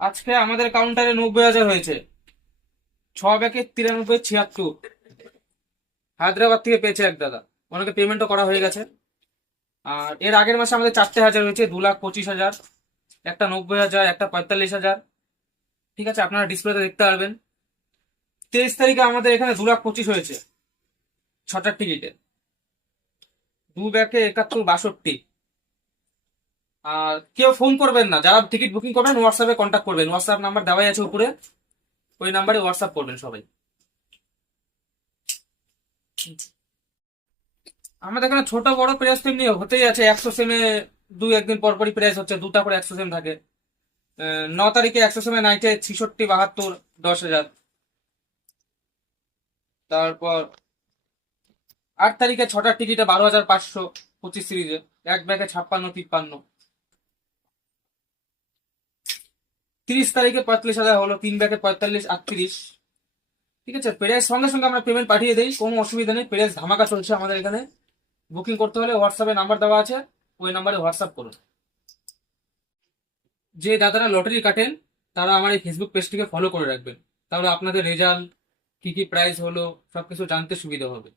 আজকে আমাদের কাউন্টারে 90,000 হয়েছে। 6 ব্যাগে 93 76। হায়দ্রাবাদ থেকে পেয়েছে এক দাদা, ওনাকে পেমেন্টও করা হয়ে গেছে। আর এর আগের মাসে আমাদের 4টে হাজার হয়েছে, 2,25,000, একটা 90,000, একটা 45,000। ঠিক আছে, আপনারা ডিসপ্লেতে দেখতে পারবেন। 23 তারিখে আমাদের এখানে 2,25,000 হয়েছে 6টার টিকিটে। 2 ব্যাগে 71 62। আর কেউ ফোন করবেন না, যারা টিকিট বুকিং করবেন হোয়াটসঅ্যাপে কন্ট্যাক্ট করবেন, হোয়াটসঅ্যাপ নাম্বার দেওয়াই আছে উপরে, ওই নাম্বারে হোয়াটসঅ্যাপ করবেন সবাই। আমাদের এখানে ছোট বড় প্রাইস তো এমনি হতেই আছে, 100 সেমে দুই একদিন পর পরই প্রাইস হচ্ছে, দুটা করে 100 সেম থাকে। 9 তারিখে 100 সেমে নাইটে 66 72 10,000। তারপর 8 তারিখে 6টার টিকিটে 12,500 25 সিরিজে। 1 ব্যাগে 56 53। 30 তারিখে 45,000 হলো, 3 ব্যাগে 45 38। ঠিক আছে, প্রাইস সঙ্গে সঙ্গে আমরা পেমেন্ট পাঠিয়ে দিই, কোনো অসুবিধা নেই, প্রাইস ধামাকা চলছে আমাদের এখানে। বুকিং করতে হলে হোয়াটসঅ্যাপে নাম্বার দেওয়া আছে, ওই নাম্বারে হোয়াটসঅ্যাপ করুন। যে দাদারা লটারি কাটেন তারা আমার এই ফেসবুক পেজটিকে ফলো করে রাখবেন, তাহলে আপনাদের রেজাল্ট কি কি প্রাইস হলো সবকিছু জানতে সুবিধা হবে।